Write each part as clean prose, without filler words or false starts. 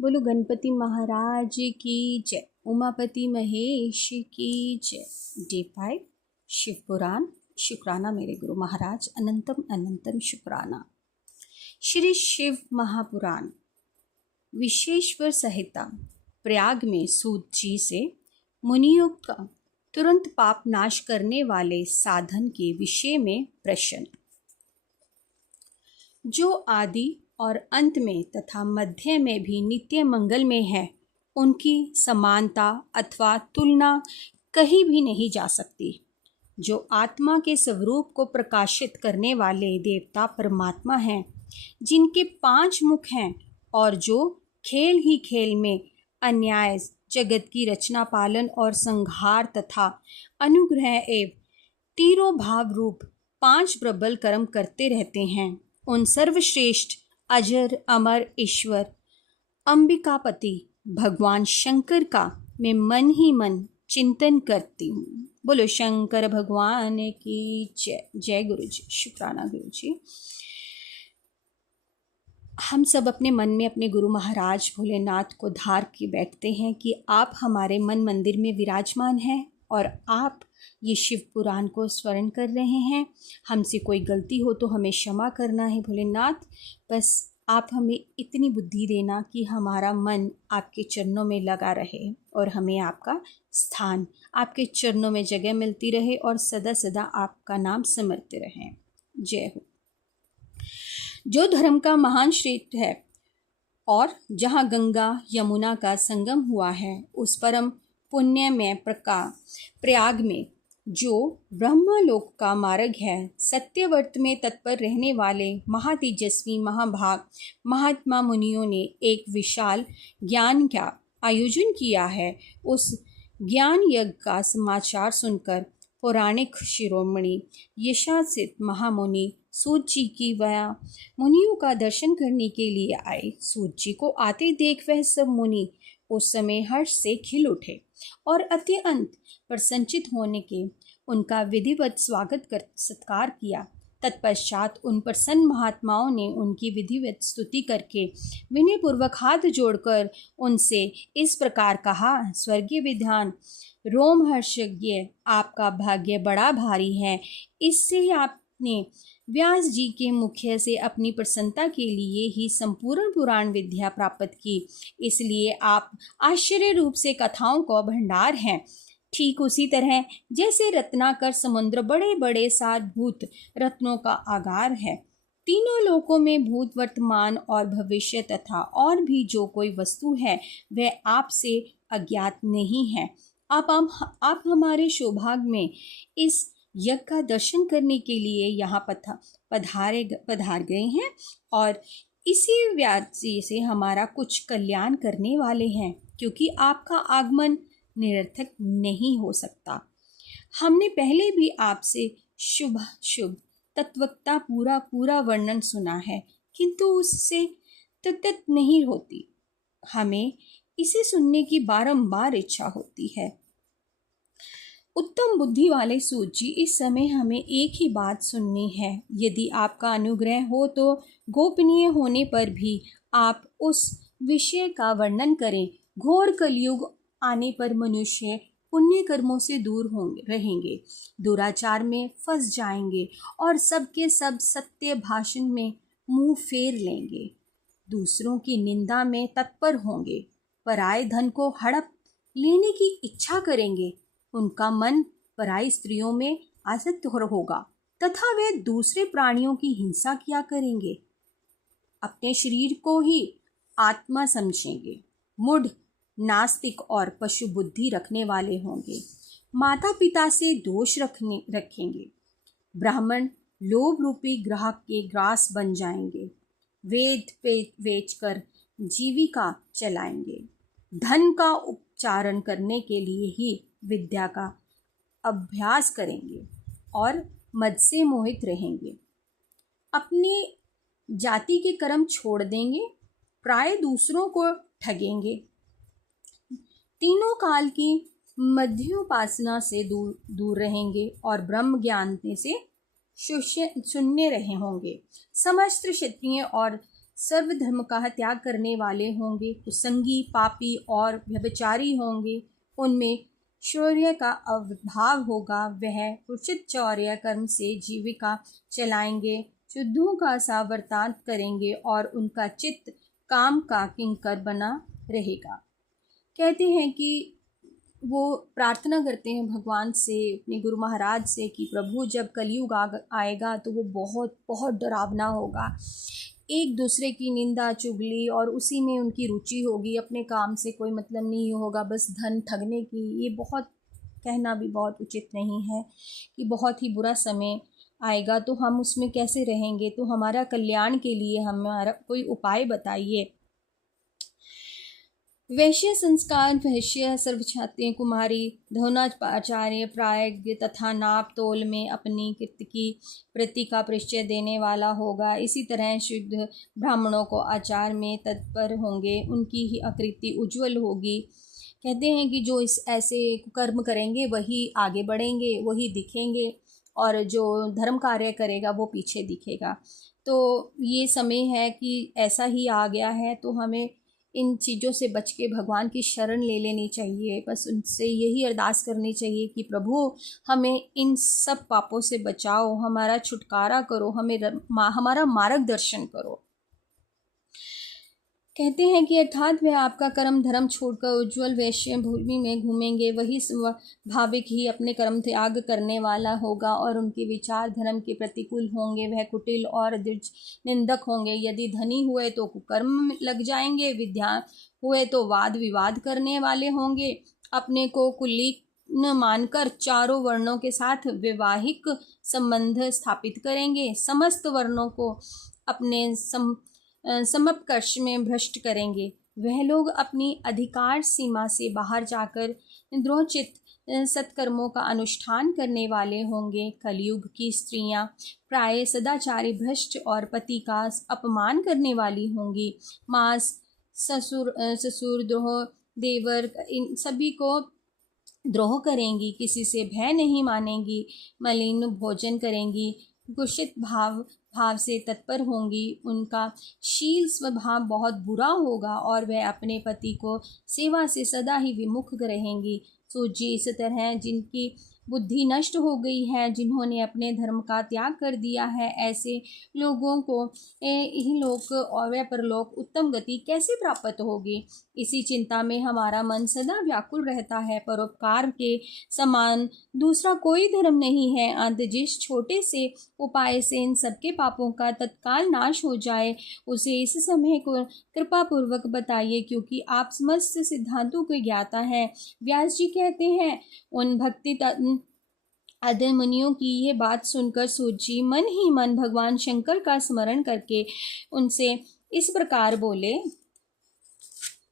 बोलो गणपति महाराज की जय, उमापति महेश की जय। डे 5 शिव पुराण। शुक्राना मेरे गुरु महाराज, अनंतम अनंतम शुक्राना। श्री शिव महापुराण विशेश्वर संहिता। प्रयाग में सूत जी से मुनियों का तुरंत पाप नाश करने वाले साधन के विषय में प्रश्न। जो आदि और अंत में तथा मध्य में भी नित्य मंगल में है, उनकी समानता अथवा तुलना कहीं भी नहीं जा सकती। जो आत्मा के स्वरूप को प्रकाशित करने वाले देवता परमात्मा हैं, जिनके 5 मुख हैं और जो खेल ही खेल में अन्याय, जगत की रचना, पालन और संहार तथा अनुग्रह एवं तीरों भाव रूप 5 प्रबल कर्म करते रहते हैं, उन सर्वश्रेष्ठ अजर अमर ईश्वर अंबिकापति भगवान शंकर का मैं मन ही मन चिंतन करती हूँ। बोलो शंकर भगवान की जय। जय गुरु जी। शुक्राना गुरु जी। हम सब अपने मन में अपने गुरु महाराज भोलेनाथ को धार के बैठते हैं कि आप हमारे मन मंदिर में विराजमान हैं और आप ये शिव पुराण को स्मरण कर रहे हैं। हमसे कोई गलती हो तो हमें क्षमा करना है भोलेनाथ। बस आप हमें इतनी बुद्धि देना कि हमारा मन आपके चरणों में लगा रहे और हमें आपका स्थान, आपके चरणों में जगह मिलती रहे और सदा सदा आपका नाम सिमरते रहें। जय हो। जो धर्म का महान श्रेष्ठ है और जहाँ गंगा यमुना का संगम हुआ है, उस परम पुण्य में प्रयाग में जो ब्रह्मलोक का मार्ग है, सत्यव्रत में तत्पर रहने वाले महातेजस्वी महाभाग महात्मा मुनियों ने एक विशाल ज्ञान का आयोजन किया है। उस ज्ञान यज्ञ का समाचार सुनकर पौराणिक शिरोमणि यशासित महामुनि सूत जी की वया मुनियों का दर्शन करने के लिए आए। सूत जी को आते देख वह सब मुनि उस समय हर्ष से खिल उठे और अत्यंत प्रसन्नचित होने के उनका विधिवत स्वागत कर सत्कार किया। तत्पश्चात उन प्रसन्न महात्माओं ने उनकी विधिवत स्तुति करके विनय पूर्वक हाथ जोड़कर उनसे इस प्रकार कहा। स्वर्गीय विद्वान रोमहर्षज्ञ, आपका भाग्य बड़ा भारी है। इससे ही आपने व्यास जी के मुख्य से अपनी प्रसन्नता के लिए ही संपूर्ण पुराण विद्या प्राप्त की, इसलिए आप आश्चर्य रूप से कथाओं का भंडार हैं। ठीक उसी तरह जैसे रत्नाकर समुद्र बड़े बड़े सारभूत रत्नों का आगार है। तीनों लोकों में भूत, वर्तमान और भविष्य तथा और भी जो कोई वस्तु है, वह आपसे अज्ञात नहीं है। आप हमारे सौभाग्य में इस यज्ञ का दर्शन करने के लिए यहाँ पधार गए हैं और इसी व्याधि से हमारा कुछ कल्याण करने वाले हैं, क्योंकि आपका आगमन निरर्थक नहीं हो सकता। हमने पहले भी आपसे शुभ तत्वता पूरा वर्णन सुना है, किंतु उससे तृप्त नहीं होती। हमें इसे सुनने की बारंबार इच्छा होती है। उत्तम बुद्धि वाले सूत जी, इस समय हमें एक ही बात सुननी है। यदि आपका अनुग्रह हो तो गोपनीय होने पर भी आप उस विषय का वर्णन करें। घोर कलयुग आने पर मनुष्य पुण्य कर्मों से दूर रहेंगे, दुराचार में फंस जाएंगे और सबके सब सत्य भाषण में मुंह फेर लेंगे, दूसरों की निंदा में तत्पर होंगे, पराये धन को हड़प लेने की इच्छा करेंगे, उनका मन पराई स्त्रियों में आसक्त होगा तथा वे दूसरे प्राणियों की हिंसा किया करेंगे, अपने शरीर को ही आत्मा समझेंगे, मूढ़, नास्तिक और पशु बुद्धि रखने वाले होंगे, माता पिता से दोष रखेंगे, ब्राह्मण लोभ रूपी ग्राहक के ग्रास बन जाएंगे, वेद बेचकर जीविका चलाएंगे, धन का उपचारण करने के लिए ही विद्या का अभ्यास करेंगे और मद से मोहित रहेंगे, अपने जाति के कर्म छोड़ देंगे, प्राय दूसरों को ठगेंगे, तीनों काल की मध्योपासना से दूर रहेंगे और ब्रह्म ज्ञान से शून्य रहे होंगे, समस्त क्षत्रिय और सर्वधर्म का त्याग करने वाले होंगे, कुसंगी, पापी और व्यभिचारी होंगे, उनमें शौर्य का अभाव होगा, वह उचित चौर्य कर्म से जीविका चलाएंगे, शुद्धों का सा वर्तांत करेंगे और उनका चित्त काम का किंकर बना रहेगा। कहते हैं कि वो प्रार्थना करते हैं भगवान से, अपने गुरु महाराज से, कि प्रभु जब कलयुग आएगा तो वो बहुत बहुत डरावना होगा, एक दूसरे की निंदा चुगली और उसी में उनकी रुचि होगी, अपने काम से कोई मतलब नहीं होगा, बस धन ठगने की। ये बहुत कहना भी बहुत उचित नहीं है कि बहुत ही बुरा समय आएगा, तो हम उसमें कैसे रहेंगे, तो हमारा कल्याण के लिए हमारा कोई उपाय बताइए। वैश्य संस्कार वैश्य सर्वछात्रें कुमारी धौनाचार्य प्राज्ञ तथा नाप तोल में अपनी कृत्य की वृत्ति का परिचय देने वाला होगा। इसी तरह शुद्ध ब्राह्मणों को आचार में तत्पर होंगे, उनकी ही आकृति उज्जवल होगी। कहते हैं कि जो इस ऐसे कर्म करेंगे वही आगे बढ़ेंगे, वही दिखेंगे, और जो धर्म कार्य करेगा वो पीछे दिखेगा। तो ये समय है कि ऐसा ही आ गया है, तो हमें इन चीज़ों से बच के भगवान की शरण ले लेनी चाहिए। बस उनसे यही अरदास करनी चाहिए कि प्रभु हमें इन सब पापों से बचाओ, हमारा छुटकारा करो, हमें हमारा मार्गदर्शन करो। कहते हैं कि अर्थात वह आपका कर्म धर्म छोड़कर उज्जवल वैश्य भूमि में घूमेंगे, वही भाविक ही अपने कर्म त्याग करने वाला होगा और उनके विचार धर्म के प्रतिकूल होंगे। वह कुटिल और दृढ़ निंदक होंगे। यदि धनी हुए तो कुकर्म में लग जाएंगे, विद्वान हुए तो वाद विवाद करने वाले होंगे, अपने को कुलीन मानकर चारों वर्णों के साथ वैवाहिक संबंध स्थापित करेंगे, समस्त वर्णों को अपने समपकर्ष में भ्रष्ट करेंगे। वह लोग अपनी अधिकार सीमा से बाहर जाकर द्रोचित सत्कर्मों का अनुष्ठान करने वाले होंगे। कलयुग की स्त्रियां प्राय सदाचारी, भ्रष्ट और पति का अपमान करने वाली होंगी। मास, ससुर द्रोह, देवर, इन सभी को द्रोह करेंगी, किसी से भय नहीं मानेंगी, मलिन भोजन करेंगी, कुषित भाव से तत्पर होंगी, उनका शील स्वभाव बहुत बुरा होगा और वह अपने पति को सेवा से सदा ही विमुख रहेंगी। सूजी इस तरह जिनकी बुद्धि नष्ट हो गई है, जिन्होंने अपने धर्म का त्याग कर दिया है, ऐसे लोगों को इहलोक और व परलोक उत्तम गति कैसे प्राप्त होगी। इसी चिंता में हमारा मन सदा व्याकुल रहता है। परोपकार के समान दूसरा कोई धर्म नहीं है। अंत जिस छोटे से उपाय से इन सबके पापों का तत्काल नाश हो जाए, उसे इस समय को कृपा पूर्वक बताइए, क्योंकि आप समस्त सिद्धांतों के ज्ञाता हैं। व्यास जी कहते हैं, उन भक्ति अधर मुनियों की ये बात सुनकर सूत जी मन ही मन भगवान शंकर का स्मरण करके उनसे इस प्रकार बोले।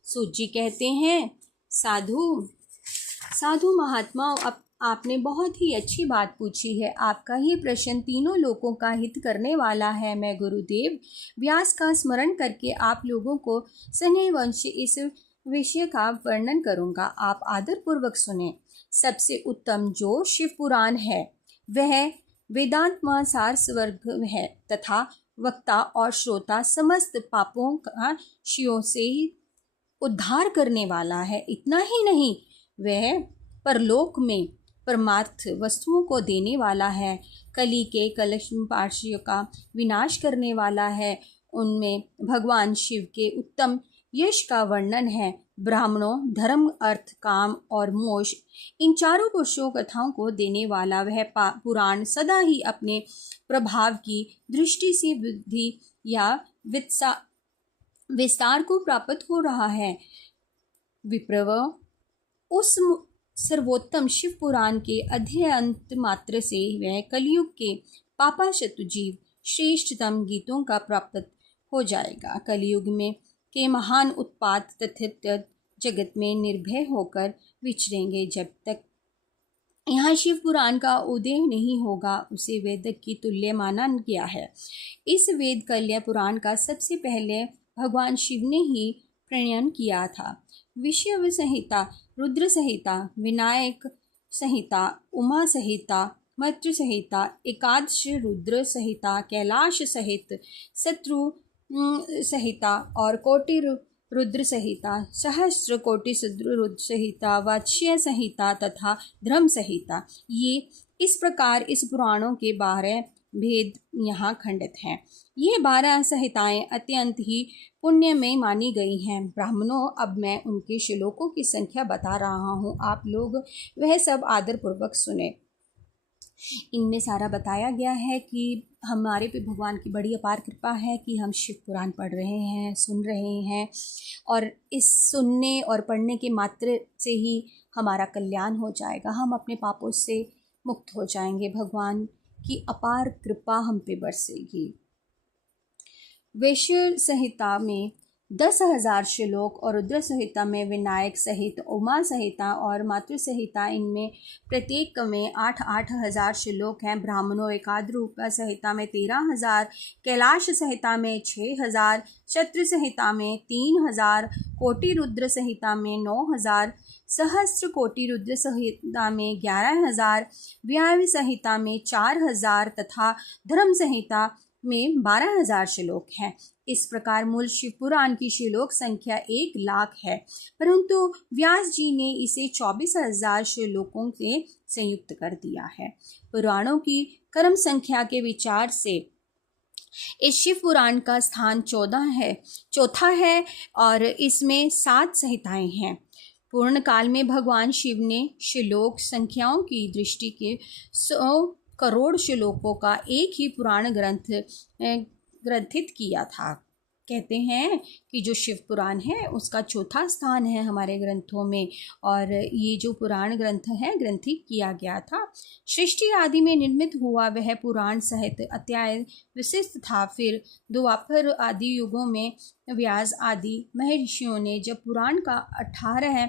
सूत जी कहते हैं, साधु महात्मा, आपने बहुत ही अच्छी बात पूछी है। आपका ये प्रश्न तीनों लोगों का हित करने वाला है। मैं गुरुदेव व्यास का स्मरण करके आप लोगों को सन्यवंश इस विषय का वर्णन करूंगा। आप आदर पूर्वक सुने। सबसे उत्तम जो शिव पुराण है वह वेदांत सार स्वर्ग है तथा वक्ता और श्रोता समस्त पापों का शियों से उद्धार करने वाला है। इतना ही नहीं, वह परलोक में परमार्थ वस्तुओं को देने वाला है। कली के कलश पार्शियों का विनाश करने वाला है। उनमें भगवान शिव के उत्तम यश का वर्णन है। ब्राह्मणों, धर्म, अर्थ, काम और मोक्ष, इन चारों पुरुषों कथाओं को देने वाला वह पुराण सदा ही अपने प्रभाव की दृष्टि से वृद्धि या विस्तार को प्राप्त हो रहा है। विप्रव, उस सर्वोत्तम शिव पुराण के अध्ययन मात्र से वह कलयुग के पापाशतु जीव श्रेष्ठतम गीतों का प्राप्त हो जाएगा। कलयुग में के महान उत्पात तथा जगत में निर्भय होकर विचरेंगे। जब तक यहाँ शिव पुराण का उदय नहीं होगा, उसे वेद की तुल्य माना गया है। इस वेद कल्य पुराण का सबसे पहले भगवान शिव ने ही प्रणयन किया था। विषय संहिता, रुद्र संहिता, विनायक संहिता, उमा संहिता, मृत्यु संहिता, एकादश रुद्र संहिता, कैलाश सहित शत्रु संहिता और कोटि रुद्र संहिता, सहस्त्र कोटि रुद्र संहिता, वाच्य संहिता तथा धर्म संहिता। ये इस प्रकार इस पुराणों के 12 भेद यहाँ खंडित हैं। ये 12 संहिताएं अत्यंत ही पुण्यमय मानी गई हैं। ब्राह्मणों, अब मैं उनके श्लोकों की संख्या बता रहा हूँ, आप लोग वह सब आदर पूर्वक सुने। इनमें सारा बताया गया है कि हमारे पे भगवान की बड़ी अपार कृपा है कि हम शिव पुराण पढ़ रहे हैं, सुन रहे हैं, और इस सुनने और पढ़ने के मात्र से ही हमारा कल्याण हो जाएगा, हम अपने पापों से मुक्त हो जाएंगे, भगवान की अपार कृपा हम पे बरसेगी। वैश्य संहिता में 10,000 श्लोक और रुद्र संहिता में विनायक सहित उमा संहिता और मातृ संहिता, इनमें प्रत्येक में 8-8 हज़ार श्लोक हैं। ब्राह्मणों एकाद रूपा संहिता में 13,000, कैलाश संहिता में 6,000, शत्रु संहिता में 3,000, कोटि रुद्र संहिता में 9,000, सहस्त्र कोटि रुद्र संहिता में 11,000, व्याय संहिता में 4,000 तथा धर्म संहिता में 12,000 श्लोक हैं। इस प्रकार मूल शिव पुराण की श्लोक संख्या 1,00,000 है, परंतु व्यास जी ने इसे 24,000 श्लोकों से संयुक्त कर दिया है। पुराणों की क्रम संख्या के विचार से इस शिव पुराण का स्थान चौथा है और इसमें 7 संहिताएं हैं। पूर्ण काल में भगवान शिव ने श्लोक संख्याओं की दृष्टि के 100 करोड़ श्लोकों का एक ही पुराण ग्रंथित किया था। कहते हैं कि जो शिव पुराण है उसका चौथा स्थान है हमारे ग्रंथों में, और ये जो पुराण ग्रंथ है ग्रंथित किया गया था। सृष्टि आदि में निर्मित हुआ वह पुराण सहित अध्याय विशिष्ट था। फिर द्वापर आदि युगों में व्यास आदि महर्षियों ने जब पुराण का 18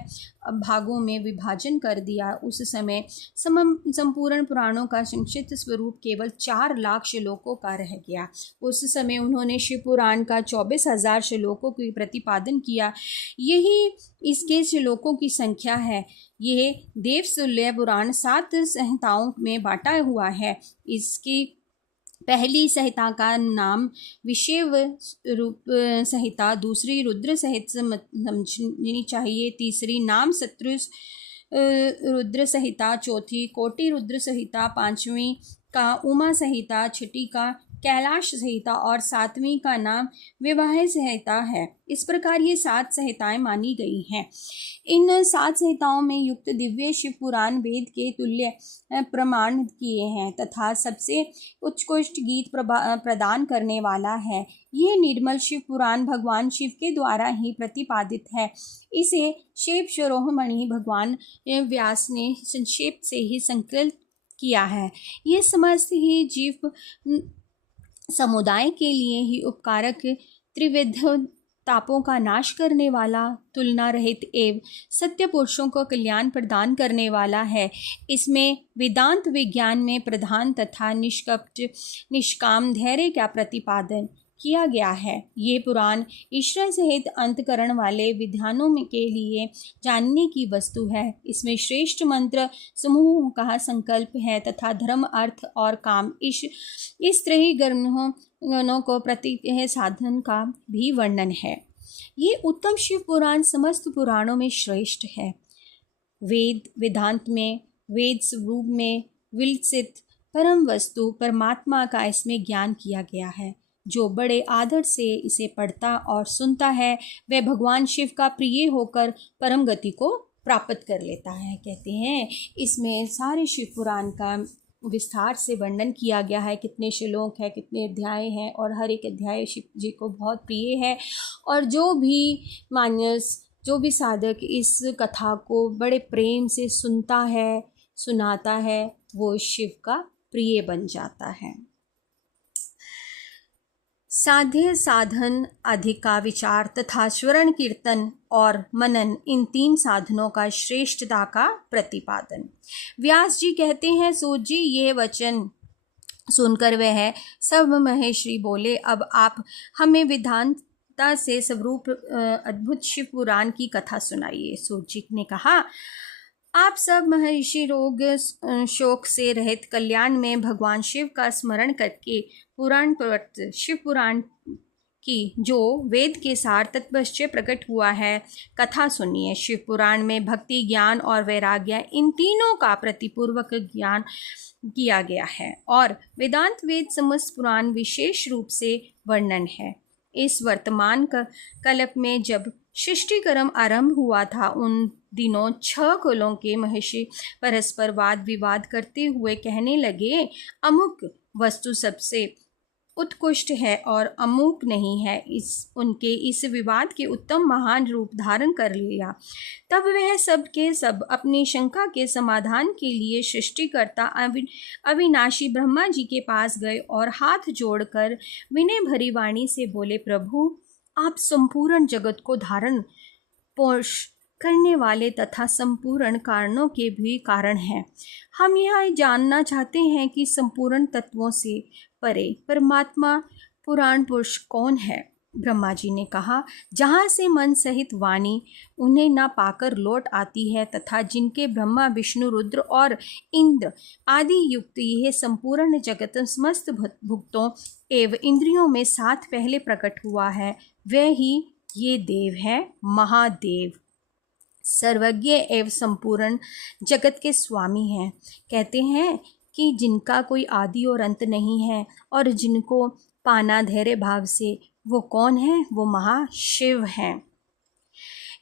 भागों में विभाजन कर दिया, उस समय संपूर्ण पुराणों का संक्षिप्त स्वरूप केवल 4,00,000 श्लोकों का रह गया। उस समय उन्होंने शिव पुराण का 24,000 श्लोकों की प्रतिपादन किया। यही इसके श्लोकों की संख्या है। यह देवतुल्य पुराण 7 संहिताओं में बांटा हुआ है। इसकी पहली संहिता का नाम विषेव रूप संहिता, दूसरी रुद्र सहित समझनी चाहिए, तीसरी नाम शत्रु रुद्र संहिता, चौथी कोटि रुद्र संहिता, पांचवी का उमा संहिता, छठी का कैलाश संहिता और 7वीं का नाम विवाह संहिता है। इस प्रकार ये 7 संहिताएं मानी गई हैं। इन 7 संहिताओं में युक्त दिव्य शिव पुराण वेद के तुल्य प्रमाण किए हैं तथा सबसे उत्कृष्ट गीत प्रदान करने वाला है। यह निर्मल शिव पुराण भगवान शिव के द्वारा ही प्रतिपादित है। इसे शिव शिरोमणि भगवान व्यास ने संक्षेप से ही संकलित किया है। ये समस्त ही जीव समुदाय के लिए ही उपकारक, त्रिविध तापों का नाश करने वाला, तुलना रहित एवं सत्य पुरुषों को कल्याण प्रदान करने वाला है। इसमें वेदांत विज्ञान में प्रधान तथा निष्कपट निष्काम धैर्य का प्रतिपादन किया गया है। ये पुराण ईश्वर सहित अंतकरण वाले विधानों के लिए जानने की वस्तु है। इसमें श्रेष्ठ मंत्र समूह का संकल्प है तथा धर्म, अर्थ और काम इस त्रयी गणों को प्रति साधन का भी वर्णन है। ये उत्तम शिव पुराण समस्त पुराणों में श्रेष्ठ है। वेदांत में वेद स्वरूप में विलसित परम वस्तु परमात्मा का इसमें ज्ञान किया गया है। जो बड़े आदर से इसे पढ़ता और सुनता है वह भगवान शिव का प्रिय होकर परम गति को प्राप्त कर लेता है। कहते हैं इसमें सारे शिव पुराण का विस्तार से वर्णन किया गया है, कितने श्लोक है, कितने अध्याय हैं, और हर एक अध्याय शिव जी को बहुत प्रिय है। और जो भी साधक इस कथा को बड़े प्रेम से सुनता है, सुनाता है, वो शिव का प्रिय बन जाता है। साध्य, साधन, अधिका विचार तथा स्वर्ण कीर्तन और मनन, इन 3 साधनों का श्रेष्ठता का प्रतिपादन। व्यास जी कहते हैं, सूत जी ये वचन सुनकर वह सब महेश्वरी बोले, अब आप हमें विधानता से स्वरूप अद्भुत शिव पुराण की कथा सुनाइए। सूत जी ने कहा, आप सब महर्षि रोग शोक से रहित कल्याण में भगवान शिव का स्मरण करके पुराण शिव पुराण कि जो वेद के सार तत्पश्चय प्रकट हुआ है। कथा सुनिए। शिव पुराण में भक्ति, ज्ञान और वैराग्य, इन तीनों का प्रतिपूर्वक ज्ञान किया गया है और वेदांत वेद समस्त पुराण विशेष रूप से वर्णन है। इस वर्तमान कल्प में जब सृष्टि कर्म आरंभ हुआ था, उन दिनों 6 कुलों के महर्षि परस्पर वाद विवाद करते हुए कहने लगे, अमुक वस्तु सबसे उत्कृष्ट है और अमुक नहीं है। उनके इस विवाद के उत्तम महान रूप धारण कर लिया। तब वह सब के सब अपनी शंका के समाधान के लिए सृष्टिकर्ता अविनाशी ब्रह्मा जी के पास गए और हाथ जोड़कर विनय भरी वाणी से बोले, प्रभु, आप संपूर्ण जगत को धारण पोष करने वाले तथा संपूर्ण कारणों के भी कारण हैं। हम यह जानना चाहते हैं कि संपूर्ण तत्वों से परे परमात्मा पुराण पुरुष कौन है। ब्रह्मा जी ने कहा, जहाँ से मन सहित वाणी उन्हें न पाकर लौट आती है तथा जिनके ब्रह्मा विष्णु रुद्र और इंद्र आदि युक्त यह संपूर्ण जगत समस्त भुक्तों एवं इंद्रियों में साथ पहले प्रकट हुआ है, वह ही ये देव है, महादेव, सर्वज्ञ एवं संपूर्ण जगत के स्वामी हैं। कहते हैं कि जिनका कोई आदि और अंत नहीं है और जिनको पाना धैर्य भाव से, वो कौन है? वो महाशिव हैं।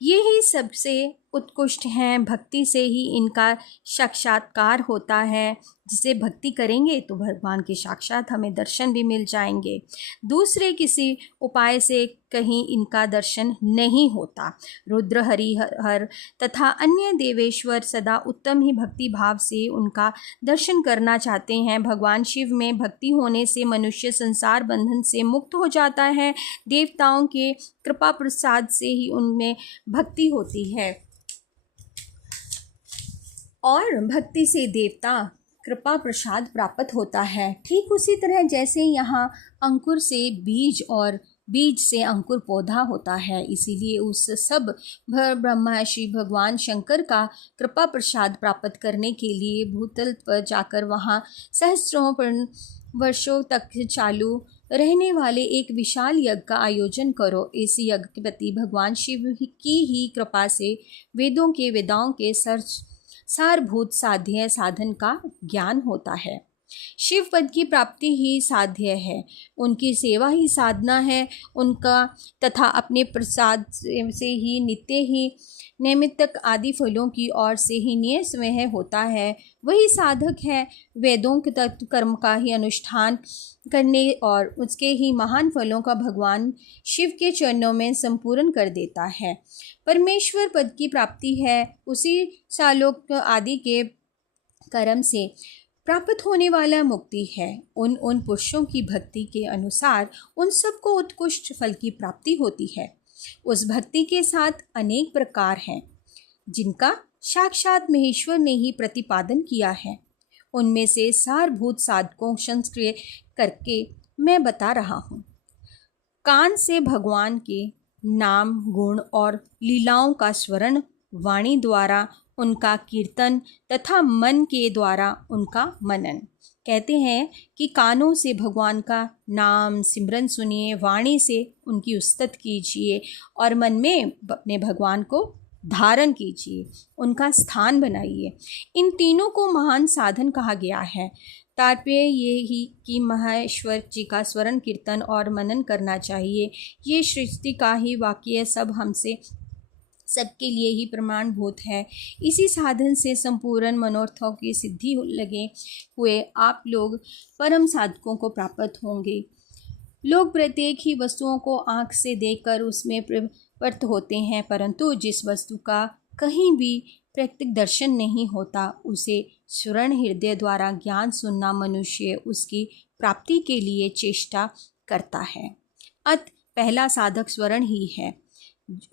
ये ही सबसे उत्कृष्ट हैं। भक्ति से ही इनका साक्षात्कार होता है। जिसे भक्ति करेंगे तो भगवान के साक्षात हमें दर्शन भी मिल जाएंगे। दूसरे किसी उपाय से कहीं इनका दर्शन नहीं होता। रुद्र, हरिहर तथा अन्य देवेश्वर सदा उत्तम ही भक्ति भाव से उनका दर्शन करना चाहते हैं। भगवान शिव में भक्ति होने से मनुष्य संसार बंधन से मुक्त हो जाता है। देवताओं के कृपा प्रसाद से ही उनमें भक्ति होती है और भक्ति से देवता कृपा प्रसाद प्राप्त होता है। ठीक उसी तरह जैसे यहाँ अंकुर से बीज और बीज से अंकुर पौधा होता है, इसीलिए उस सब ब्रह्मा श्री भगवान शंकर का कृपा प्रसाद प्राप्त करने के लिए भूतल पर जाकर वहाँ सहस्रों वर्षों तक चालू रहने वाले एक विशाल यज्ञ का आयोजन करो। इस यज्ञ के प्रति भगवान शिव की ही कृपा से वेदों के वेदाओं के सारभूत साध्य साधन का ज्ञान होता है। शिव पद की प्राप्ति ही साध्य है, उनकी सेवा ही साधना है उनका, तथा अपने प्रसाद से ही नित्य ही नैमित्तिक आदि फलों की ओर से ही नियत वह होता है। वही साधक है। वेदों के तत्व कर्म का ही अनुष्ठान करने और उसके ही महान फलों का भगवान शिव के चरणों में संपूर्ण कर देता है। परमेश्वर पद की प्राप्ति है उसी सालोक आदि के कर्म से प्राप्त होने वाला मुक्ति है। उन पुरुषों की भक्ति के अनुसार उन सबको उत्कृष्ट फल की प्राप्ति होती है। उस भक्ति के साथ अनेक प्रकार हैं जिनका साक्षात महेश्वर ने ही प्रतिपादन किया है। उनमें से सारभूत साधकों संस्कृत करके मैं बता रहा हूँ। कान से भगवान के नाम, गुण और लीलाओं का स्मरण, वाणी द्वारा उनका कीर्तन तथा मन के द्वारा उनका मनन। कहते हैं कि कानों से भगवान का नाम सिमरन सुनिए, वाणी से उनकी उस्तत कीजिए और मन में अपने भगवान को धारण कीजिए, उनका स्थान बनाइए। इन तीनों को महान साधन कहा गया है। तात्पर्य ये ही कि महेश्वर जी का स्मरण, कीर्तन और मनन करना चाहिए। ये सृष्टि का ही वाक्य सब हमसे सबके लिए ही प्रमाणभूत है। इसी साधन से संपूर्ण मनोरथों की सिद्धि लगे हुए आप लोग परम साधकों को प्राप्त होंगे। लोग प्रत्येक ही वस्तुओं को आँख से देखकर उसमें प्रवृत्त होते हैं, परंतु जिस वस्तु का कहीं भी प्रत्यक्ष दर्शन नहीं होता, उसे स्मरण हृदय द्वारा ज्ञान सुनना मनुष्य उसकी प्राप्ति के लिए चेष्टा करता है। अत पहला साधक स्मरण ही है।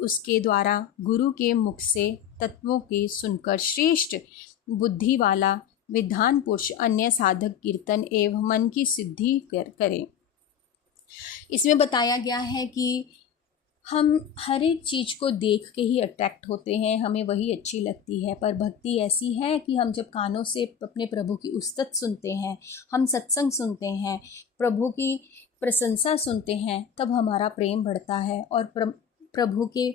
उसके द्वारा गुरु के मुख से तत्वों के सुनकर श्रेष्ठ बुद्धि वाला विद्वान पुरुष अन्य साधक कीर्तन एवं मन की सिद्धि करें। इसमें बताया गया है कि हम हर एक चीज़ को देख के ही अट्रैक्ट होते हैं, हमें वही अच्छी लगती है। पर भक्ति ऐसी है कि हम जब कानों से अपने प्रभु की उस्तत सुनते हैं, हम सत्संग सुनते हैं, प्रभु की प्रशंसा सुनते हैं तब हमारा प्रेम बढ़ता है और प्रभु के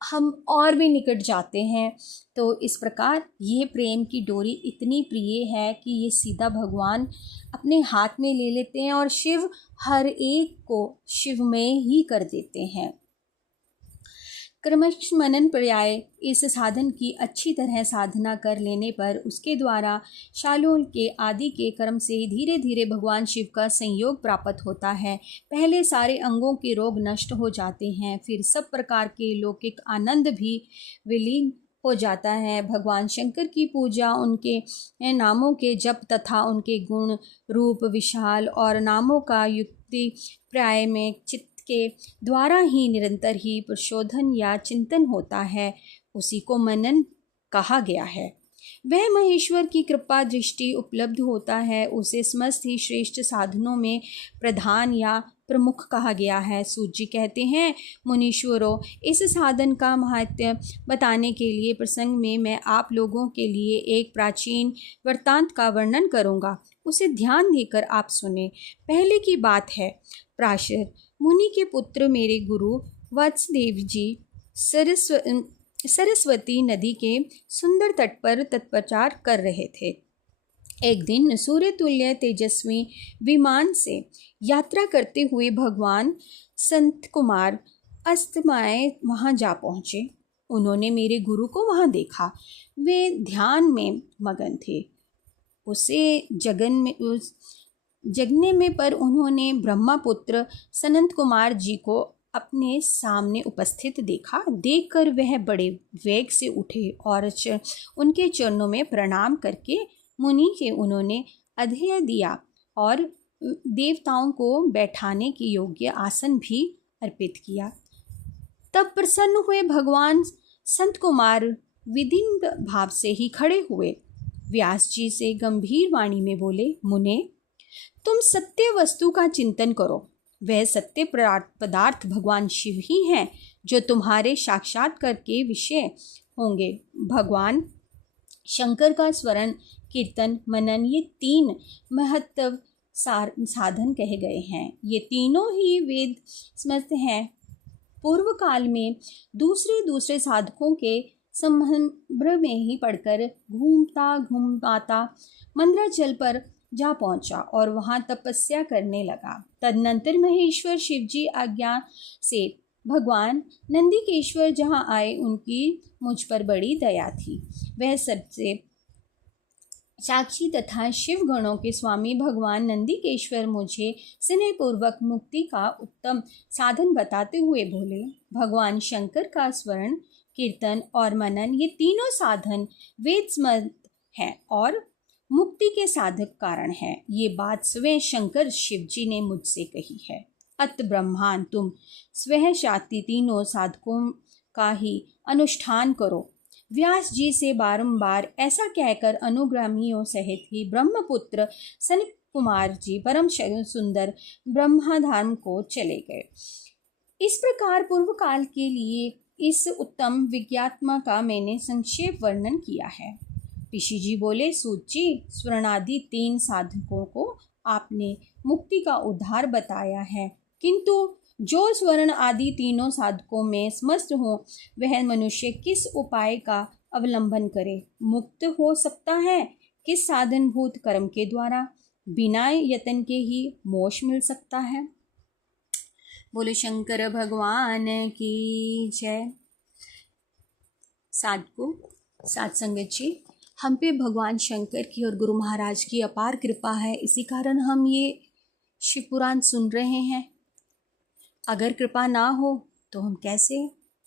हम और भी निकट जाते हैं। तो इस प्रकार ये प्रेम की डोरी इतनी प्रिय है कि ये सीधा भगवान अपने हाथ में ले लेते हैं और शिव हर एक को शिवमय ही कर देते हैं। क्रमश मनन पर्याय इस साधन की अच्छी तरह साधना कर लेने पर उसके द्वारा शालोल के आदि के कर्म से धीरे धीरे भगवान शिव का संयोग प्राप्त होता है। पहले सारे अंगों के रोग नष्ट हो जाते हैं, फिर सब प्रकार के लौकिक आनंद भी विलीन हो जाता है। भगवान शंकर की पूजा, उनके नामों के जप तथा उनके गुण रूप विशाल और नामों का युक्ति प्राय में चित्त के द्वारा ही निरंतर ही प्रशोधन या चिंतन होता है, उसी को मनन कहा गया है। वह महेश्वर की कृपा दृष्टि उपलब्ध होता है, उसे समस्त ही श्रेष्ठ साधनों में प्रधान या प्रमुख कहा गया है। सूत जी कहते हैं, मुनीश्वरों, इस साधन का महत्व बताने के लिए प्रसंग में मैं आप लोगों के लिए एक प्राचीन वृत्तांत का वर्णन करूंगा, उसे ध्यान देकर आप सुने। पहले की बात है, प्राशर मुनि के पुत्र मेरे गुरु वत्सदेव जी सरस्वती नदी के सुंदर तट पर तत्प्रचार कर रहे थे। एक दिन सूर्य तुल्य तेजस्वी विमान से यात्रा करते हुए भगवान संत कुमार अस्तमय वहां जा पहुंचे। उन्होंने मेरे गुरु को वहां देखा। वे ध्यान में मगन थे। उसे जगने में पर उन्होंने ब्रह्मपुत्र सनंत कुमार जी को अपने सामने उपस्थित देखा। देखकर वह बड़े वेग से उठे और उनके चरणों में प्रणाम करके मुनि के उन्होंने अध्यय दिया और देवताओं को बैठाने की योग्य आसन भी अर्पित किया। तब प्रसन्न हुए भगवान संत कुमार विधिन्द भाव से ही खड़े हुए। व्यास जी से गंभीर वाणी में बोले, मुने, तुम सत्य वस्तु का चिंतन करो। वह सत्य पदार्थ भगवान शिव ही हैं जो तुम्हारे साक्षात्कार के विषय होंगे। भगवान शंकर का स्मरण, कीर्तन, मनन, ये तीन महत्व साधन कहे गए हैं। ये तीनों ही वेद समस्त हैं। पूर्व काल में दूसरे साधकों के संभ्रम में ही पढ़कर घूमता मंद्राचल पर जा पहुंचा और वहां तपस्या करने लगा। तदनंतर महेश्वर शिवजी आज्ञा से भगवान नंदिकेश्वर जहां आए, उनकी मुझ पर बड़ी दया थी। वह सबसे साक्षी तथा शिव गणों के स्वामी भगवान नंदिकेश्वर मुझे स्नेहपूर्वक मुक्ति का उत्तम साधन बताते हुए बोले, भगवान शंकर का स्मरण, कीर्तन और मनन, ये तीनों साधन वेद सम्मत हैं और मुक्ति के साधक कारण है। ये बात स्वयं शंकर शिव जी ने मुझसे कही है। अत ब्रह्मांड तुम स्वयं शाति तीनों साधकों का ही अनुष्ठान करो। व्यास जी से बारंबार ऐसा कहकर अनुगामियों सहित ही ब्रह्मपुत्र सनत कुमार जी परम सुंदर ब्रह्मधाम को चले गए। इस प्रकार पूर्व काल के लिए इस उत्तम विज्ञात्मा का मैंने संक्षेप वर्णन किया है। ऋषि जी बोले, सूत जी, स्वर्णादि तीन साधकों को आपने मुक्ति का उद्धार बताया है, किंतु जो स्वर्ण आदि तीनों साधकों में समस्त हो, वह मनुष्य किस उपाय का अवलंबन करे, मुक्त हो सकता है? किस साधनभूत कर्म के द्वारा बिना यत्न के ही मोक्ष मिल सकता है? बोलो शंकर भगवान की जय। साधकों, साध संगत जी, हम पे भगवान शंकर की और गुरु महाराज की अपार कृपा है, इसी कारण हम ये शिव पुराण सुन रहे हैं। अगर कृपा ना हो तो हम कैसे?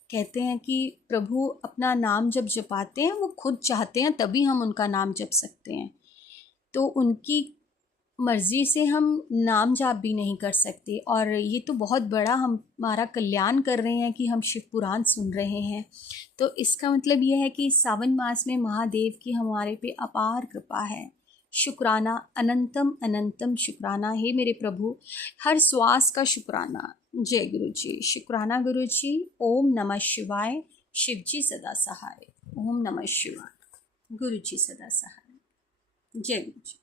कहते हैं कि प्रभु अपना नाम जब जपाते हैं, वो खुद चाहते हैं तभी हम उनका नाम जप सकते हैं। तो उनकी मर्जी से हम नाम जाप भी नहीं कर सकते। और ये तो बहुत बड़ा हमारा कल्याण कर रहे हैं कि हम शिव पुराण सुन रहे हैं। तो इसका मतलब यह है कि सावन मास में महादेव की हमारे पे अपार कृपा है। शुक्राना, अनंतम अनंतम शुक्राना है मेरे प्रभु, हर श्वास का शुक्राना। जय गुरु जी। शुक्राना गुरु जी। ओम नमः शिवाय। शिव जी सदा सहाय। ओम नमः शिवाय। गुरु जी सदा सहाय। जय गुरु जी।